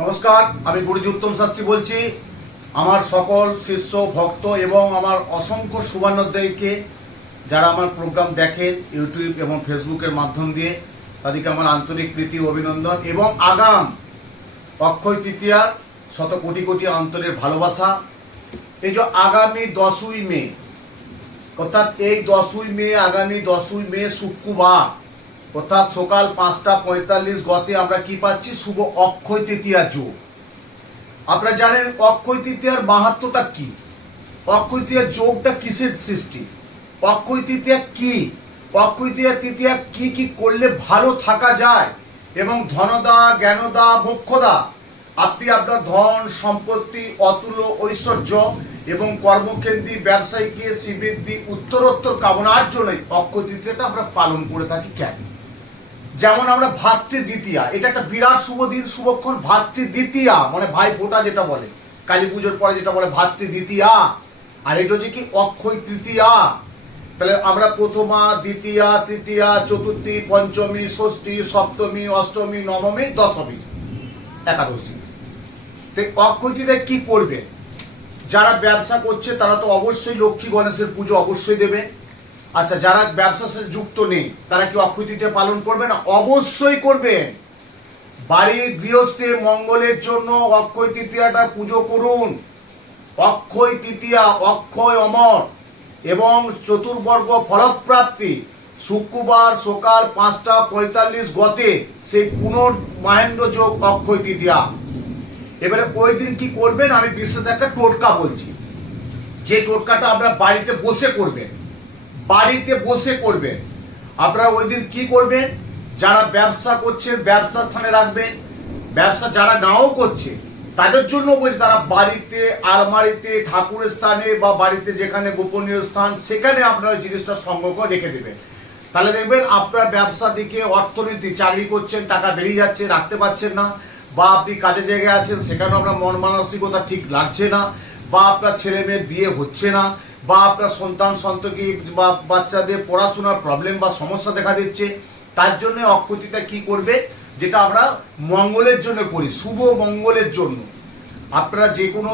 নমস্কার, আমি গুরুজি উত্তম শাস্ত্রী বলছি। আমার সকল শিষ্য ভক্ত এবং আমার অসংখ্য শুভানুধ্যায়ীকে যারা আমার প্রোগ্রাম দেখেন ইউটিউব এবং ফেসবুকের মাধ্যম দিয়ে, তাদেরকে আমার আন্তরিক প্রীতি অভিনন্দন এবং আগাম অক্ষয় তৃতীয়ার শত কোটি কোটি অন্তরের ভালোবাসা। এই যে আগামী 10ই মে, অর্থাৎ এই 10ই মে, আগামী 10ই মে শুক্রবার, অর্থাৎ সকাল 5:45 গতে আমরা কি পাচ্ছি? শুভ অক্ষয় তৃতীয়ার যোগ। আপনারা জানেন অক্ষয় তৃতীয়ার মাহাত্ম্যটা কি, অক্ষয় তৃতীয়ার যোগটা কিসের সৃষ্টি, অক্ষয় তৃতীয়া কি, অক্ষয় তৃতীয়া কি কি করলে ভালো থাকা যায় এবং ধনদা, জ্ঞানদা, মোক্ষদা, আপনি আপনার ধন সম্পত্তি, অতুল্য ঐশ্বর্য এবং কর্মকেন্দ্রিক ব্যবসায়ীকে শ্রীবৃদ্ধি উত্তরোত্তর কামনার জন্য অক্ষয় তৃতীয়াটা আমরা পালন করে থাকি। কেন? যেমন আমরা ভাতৃ দ্বিতীয়া, এটা একটা বিরাট শুভ দিন, শুভক্ষণ। ভাতৃ দ্বিতীয়া মানে ভাই ফোঁটা যেটা বলে, কালী পুজোর পরে যেটা বলে ভাতৃ দ্বিতীয়া, আর এটা হচ্ছে কি অক্ষয় তৃতীয়া। তাহলে আমরা প্রথমা, দ্বিতীয়া, তৃতীয়া, চতুর্থী, পঞ্চমী, ষষ্ঠী, সপ্তমী, অষ্টমী, নবমী, দশমী, একাদশী। তো অক্ষয় তৃতীয়া কি করবে? যারা ব্যবসা করছে তারা তো অবশ্যই লক্ষ্মী গণেশের পুজো অবশ্যই দেবে। আচ্ছা, যারা ব্যবসার সাথে যুক্ত নেই তারা কি অক্ষয় তৃতীয়া পালন করবে না? অবশ্যই করবেন। বাড়ির গৃহস্থে মঙ্গলের জন্য অক্ষয় তৃতীয়াটা পুজো করুন। অক্ষয় তৃতীয়া, অক্ষয় অমর এবং চতুর্বর্গ ফলপ্রাপ্তি। শুক্রবার সকাল 5:45 গতে সেই পুনর্মহেন্দ্র যোগ অক্ষয় তৃতীয়া। এবারে ওই দিন কি করবেন, আমি বিশেষ একটা টোটকা বলছি, যে টোটকাটা আমরা বাড়িতে বসে করবেন। বাড়িতে বসে করবেন। আপনারা ওই দিন কি করবেন? যারা ব্যবসা করছেন ব্যবসা স্থানে রাখবেন, ব্যবসা যারা নাও করছে তাদের জন্য বলছি, তারা বাড়িতে, আলমারিতে, ঠাকুরের স্থানে বা বাড়িতে যেখানে গোপনীয় স্থান সেখানে আপনারা জিনিসটা সংগ্রহ করে রেখে দেবেন। তাহলে দেখবেন আপনার ব্যবসা দিকে, অর্থনীতি, চাকরি করছেন, টাকা বেরিয়ে যাচ্ছে, রাখতে পারছেন না, বা আপনি কাজের জায়গায় আছেন সেখানেও আপনার মন মানসিকতা ঠিক লাগছে না, বা আপনার ছেলে মেয়ের বিয়ে হচ্ছে না, বা আপনার সন্তান সন্ততি বা বাচ্চাদের পড়াশোনার প্রবলেম বা সমস্যা দেখা দিচ্ছে, তার জন্য অক্ষয় তৃতীয়া কি করবে? যেটা আমরা মঙ্গলের জন্য করি, শুভ মঙ্গলের জন্য। আপনারা যে কোনো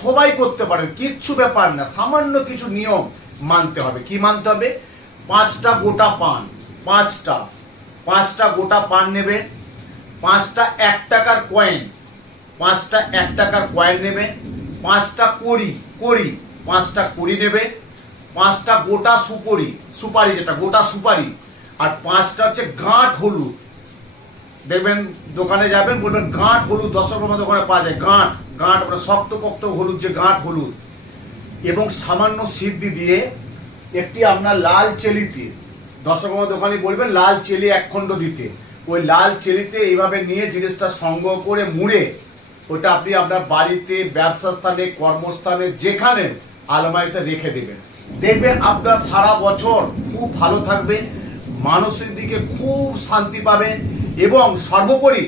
সবাই করতে পারেন, কিচ্ছু ব্যাপার না, সামান্য কিছু নিয়ম মানতে হবে। কি মানতে হবে? 5টা গোটা পান, 5টা গোটা পান নেবেন, 5টা 1 টাকার কয়েন, 5টা 1 টাকার কয়েন নেবেন, 5টা কড়ি, 5টা কড়ি নেবেন, 5টা গোটা সুপারি যেটা গোটা সুপারি, আর 5টা হচ্ছে গাঁট হলুদ। দেখবেন দোকানে যাবেন, বলবেন গাঁট হলুদ, দশকর্মা দোকানে পাওয়া যায় গাঁট মানে শক্তপোক্ত হলুদ, যে গাঁট হলুদ। এবং সামান্য সিদ্ধি দিয়ে একটি আপনার লাল চেলিতে, দশকর্মা দোকানে বলবেন লাল চেলি 1 খণ্ড দিতে, ওই লাল চেলিতে এইভাবে নিয়ে জিনিসটা সংগ্রহ করে মুড়ে ওটা আপনি আপনার বাড়িতে, ব্যবসা স্থানে, কর্মস্থানে, যেখানে আলমারিতে রেখে দেবেন। দেখবেন আপনার সারা বছর খুব ভালো থাকবে, মানসিক দিকে খুব শান্তি পাবেন, এবং সর্বোপরি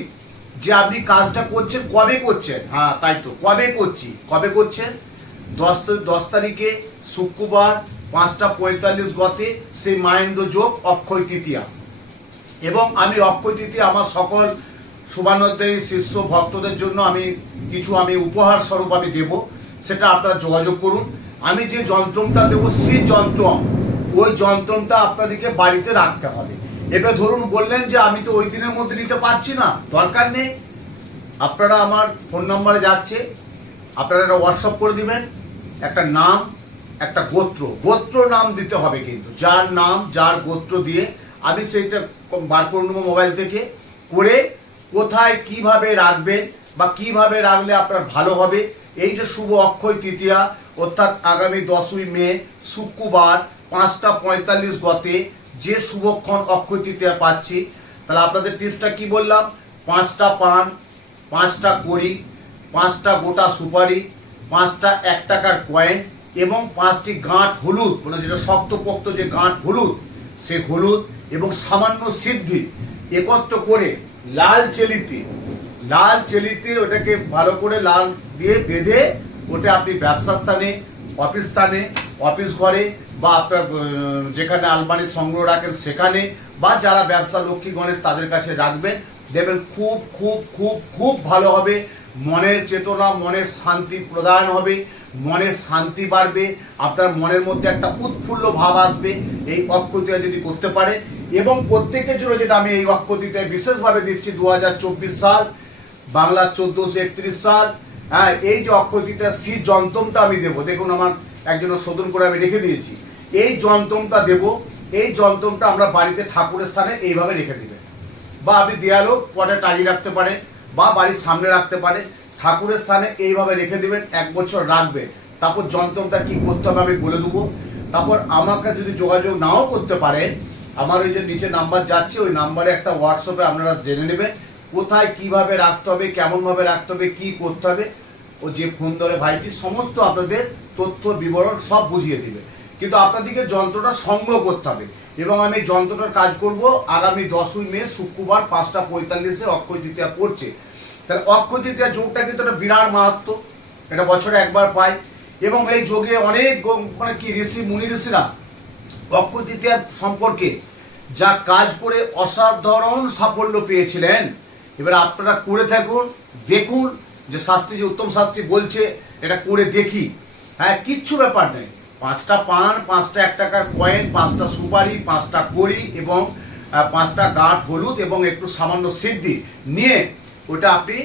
যে আপনি কাজটা করছেন, কবে করছেন? হ্যাঁ, তাই তো, কবে করছেন? 10 তারিখে শুক্রবার 5:45 গতে সেই মহেন্দ্র যোগ অক্ষয় তৃতীয়া। এবং আমি অক্ষয় তৃতীয়া আমার সকল শুভানুধ্যায়ী শিষ্য ভক্তদের জন্য আমি উপহার স্বরূপ আমি দেব, সেটা আপনারা যোগাযোগ করুন। আমি যে যন্ত্রটা দেবো সেই যন্ত্রম, ওই যন্ত্রটা আপনাদেরকে বাড়িতে রাখতে হবে। এবার ধরুন বললেন যে আমি তো ওই দিনের মধ্যে নিতে পারছি না, দরকার নেই, আপনারা আমার ফোন নম্বরে যাচ্ছে, আপনারা একটা হোয়াটসঅ্যাপ করে দিবেন, একটা নাম, একটা গোত্র নাম দিতে হবে, কিন্তু যার নাম যার গোত্র দিয়ে আমি সেইটা বার করে নেবো মোবাইল থেকে, করে কোথায় কিভাবে রাখবেন বা কিভাবে রাখলে আপনার ভালো হবে। এই যে শুভ অক্ষয় তৃতীয়া, অর্থাৎ আগামী 10ই মে শুক্রবার 5:45 গতে যে শুভক্ষণ অক্ষয় তৃতীয়া পাচ্ছি, তাহলে আপনাদের টিপসটা কি বললাম? 5টা পান, 5টা কড়ি, 5টা গোটা সুপারি, 5টা 1 টাকার কয়েন এবং 5টি গাঁট হলুদ, মানে যেটা শক্তপোক্ত যে গাঁট হলুদ, সে হলুদ এবং সামান্য সিদ্ধি একত্র করে লাল চেলিতে ওটাকে ভালো করে লাল দিয়ে বেঁধে ওটা আপনি ব্যবসা স্থানে, অফিস ঘরে, বা আপনার যেখানে আলমারির সংগ্রহ রাখেন সেখানে, বা যারা ব্যবসা লক্ষ্মী গণেশ তাদের কাছে রাখবেন। দেখবেন খুব খুব খুব খুব ভালো হবে। মনের চেতনা, মনের শান্তি প্রদান হবে, মনের শান্তি বাড়বে, আপনার মনের মধ্যে একটা উৎফুল্ল ভাব আসবে এই অক্ষয় তৃতীয়া যদি করতে পারে। এবং প্রত্যেকের জন্য যেটা আমি এই অক্ষয় তৃতীয়ায় বিশেষভাবে দিচ্ছি, 2024 সাল, বাংলা 1431 সাল, হ্যাঁ, এই যে অক্ষয় তৃতীয়ার শ্রী যন্ত্রমটা আমি দেবো, দেখুন আমার একজনের শোধন করে আমি রেখে দিয়েছি, এই যন্ত্রমটা দেব। এই যন্ত্রমটা আমরা বাড়িতে ঠাকুরের স্থানে এইভাবে রেখে দিবেন, বা আপনি দেয়ালও পটে টাঙিয়ে রাখতে পারে, বা বাড়ির সামনে রাখতে পারে, ঠাকুরের স্থানে এইভাবে রেখে দিবেন, 1 বছর রাখবে। তারপর যন্ত্রটা কি করতে হবে আমি বলে দেবো। তারপর আমাকে যদি যোগাযোগ নাও করতে পারেন, আমার ওই যে নিচে নাম্বার যাচ্ছে, ওই নাম্বারে একটা হোয়াটসঅ্যাপে আপনারা জেনে নেবেন কোথায় কিভাবে রাখতে হবে, কেমনভাবে রাখতে হবে, কি করতে হবে। ও যে ফোন ধরে ভাইটি সমস্ত আপনাদের তথ্য বিবরণ সব বুঝিয়ে দিবে। কিন্তু আপনাদেরকে যন্ত্রটা সংগ্রহ করতে হবে। এবং আমি যন্ত্রটার কাজ করব আগামী 10ই মে শুক্রবার 5টা 45-এ অক্ষয় তৃতীয়া পড়ছে। তাহলে অক্ষয় তৃতীয়া যোগটা কিন্তু একটা বিরাট মাহাত্ম্য, এটা বছরে একবার পায়। এবং এই যোগে অনেক মানে কি ঋষি মুনি ঋষিরা অক্ষয় তৃতীয়ার সম্পর্কে যা কাজ করে অসাধারণ সাফল্য পেয়েছিলেন। এবার আপনারা করে থাকুন, দেখুন যে শাস্ত্রী, যে উত্তম শাস্ত্রী বলছে এটা করে দেখি। হ্যাঁ, কিচ্ছু ব্যাপার নেই। 5টা পান, 5টা 1 টাকার কয়েন, 5টা সুপারি, 5টা কড়ি এবং 5টা গাঁট হলুদ এবং একটু সামান্য সিদ্ধি নিয়ে ওটা আপনি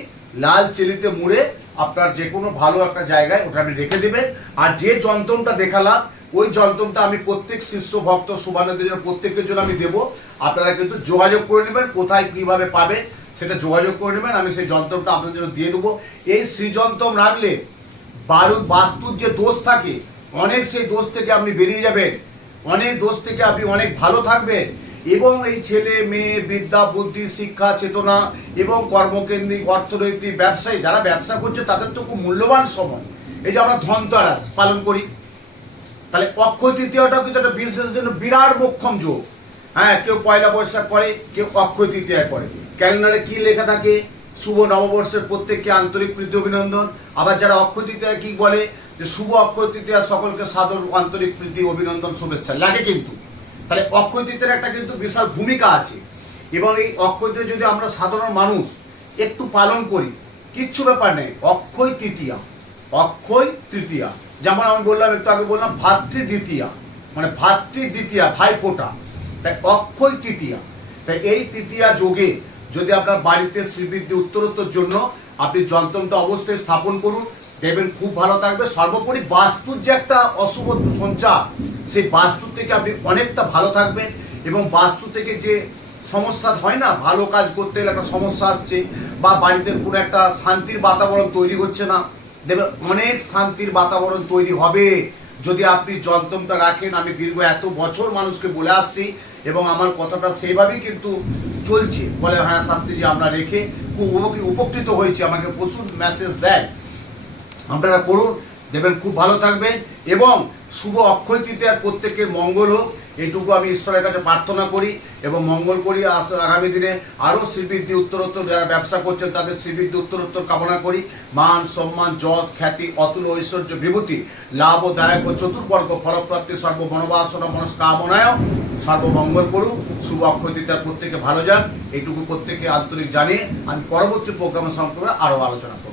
লাল চিলিতে মুড়ে আপনার যে কোনো ভালো একটা জায়গায় ওটা আপনি রেখে দেবেন। আর যে যন্ত্রটা দেখালাম ওই যন্ত্রটা আমি প্রত্যেক শিষ্য ভক্ত শুভানন্দের জন্য প্রত্যেকের জন্য আমি দেবো। আপনারা কিন্তু যোগাযোগ করে নেবেন, কোথায় কিভাবে পাবে সেটা যোগাযোগ করে নেবেন, আমি সেই যন্ত্রটা আপনাদের জন্য দিয়ে দেবো। এই শ্রীযন্ত্র রাখলে বাস্তুর যে দোষ থাকে অনেক, সেই দোষ থেকে আপনি বেরিয়ে যাবেন, অনেক দোষ থেকে আপনি অনেক ভালো থাকবেন। এবং এই ছেলে মেয়ে, বিদ্যা বুদ্ধি, শিক্ষা চেতনা এবং কর্মকেন্দ্রিক অর্থনৈতিক ব্যবসায়ী যারা ব্যবসা করছে তাদের তো খুব মূল্যবান সময়। এই যে আমরা ধনতেরাস পালন করি, তাহলে অক্ষয় তৃতীয়াটাও কিন্তু একটা বিজনেসের জন্য বিরাট মোক্ষম যোগ। হ্যাঁ, কেউ পয়লা বৈশাখ করে, কেউ অক্ষয় তৃতীয়া করে। ক্যালেন্ডারে কি লেখা থাকে? শুভ নববর্ষের প্রত্যেককে আন্তরিক প্রীতি অভিনন্দন। আবার যারা অক্ষয় তৃতীয়া কি বলে যে শুভ অক্ষয় তৃতীয়া সকলকে সাদর আন্তরিক প্রীতি অভিনন্দন শুভেচ্ছা লাগে। কিন্তু তাহলে অক্ষয় তৃতীয়ার একটা কিন্তু বিশাল ভূমিকা আছে। এবং এই অক্ষয় তৃতীয়া যদি আমরা সাধারণ মানুষ একটু পালন করি, কিচ্ছু ব্যাপার নেই। অক্ষয় তৃতীয়া, অক্ষয় তৃতীয়া, যেমন আমি বললাম একটু আগে বললাম ভাতৃ দ্বিতীয়া, মানে ভাতৃ দ্বিতীয়া, ভাই ফোঁটা, তাই অক্ষয় তৃতীয়া। তাই এই তৃতীয়া যোগে যদি আপনার বাড়িতে শ্রীবৃদ্ধি উত্তরোত্তর জন্য আপনি যন্ত্রটা অবশ্যই স্থাপন করুন, দেখবেন খুব ভালো থাকবে। সর্বোপরি বাস্তুর যে একটা অশুভ সঞ্চার, সেই বাস্তু থেকে আপনি অনেকটা ভালো থাকবেন। এবং বাস্তু থেকে যে সমস্যা হয় না, ভালো কাজ করতে গেলে একটা সমস্যা আসছে, বা বাড়িতে কোনো একটা শান্তির বাতাবরণ তৈরি হচ্ছে না, দেখবেন অনেক শান্তির বাতাবরণ তৈরি হবে যদি আপনি যন্ত্রটা রাখেন। আমি দীর্ঘ এত বছর মানুষকে বলে আসছি এবং আমার কথাটা সেইভাবেই কিন্তু চলছে। বলে হ্যাঁ শাস্ত্রীজি আমরা রেখে খুব উপকৃত হয়েছি, আমাকে প্রচুর মেসেজ দেয়। আপনারা করুন, দেখবেন খুব ভালো থাকবেন। এবং শুভ অক্ষয় তৃতীয়ার প্রত্যেকের মঙ্গল হোক, এইটুকু আমি ঈশ্বরের কাছে প্রার্থনা করি এবং মঙ্গল করি। আগামী দিনে আরও শ্রীবৃদ্ধি উত্তরোত্তর, যারা ব্যবসা করছেন তাদের শ্রীবৃদ্ধি উত্তরোত্তর কামনা করি। মান সম্মান, যশ খ্যাতি, অতুল ঐশ্বর্য বিভূতি, লাভদায়ক ও চতুর্বর্গ ফলপ্রাপ্তি সর্বমনোবাসনা মনস্কামনায় সর্বমঙ্গল করুক। শুভ অক্ষয় তৃতীয়ার প্রত্যেকে ভালো যান, এইটুকু প্রত্যেকে আন্তরিক জানিয়ে আমি পরবর্তী প্রোগ্রামের সম্পর্কে আরও আলোচনা করব।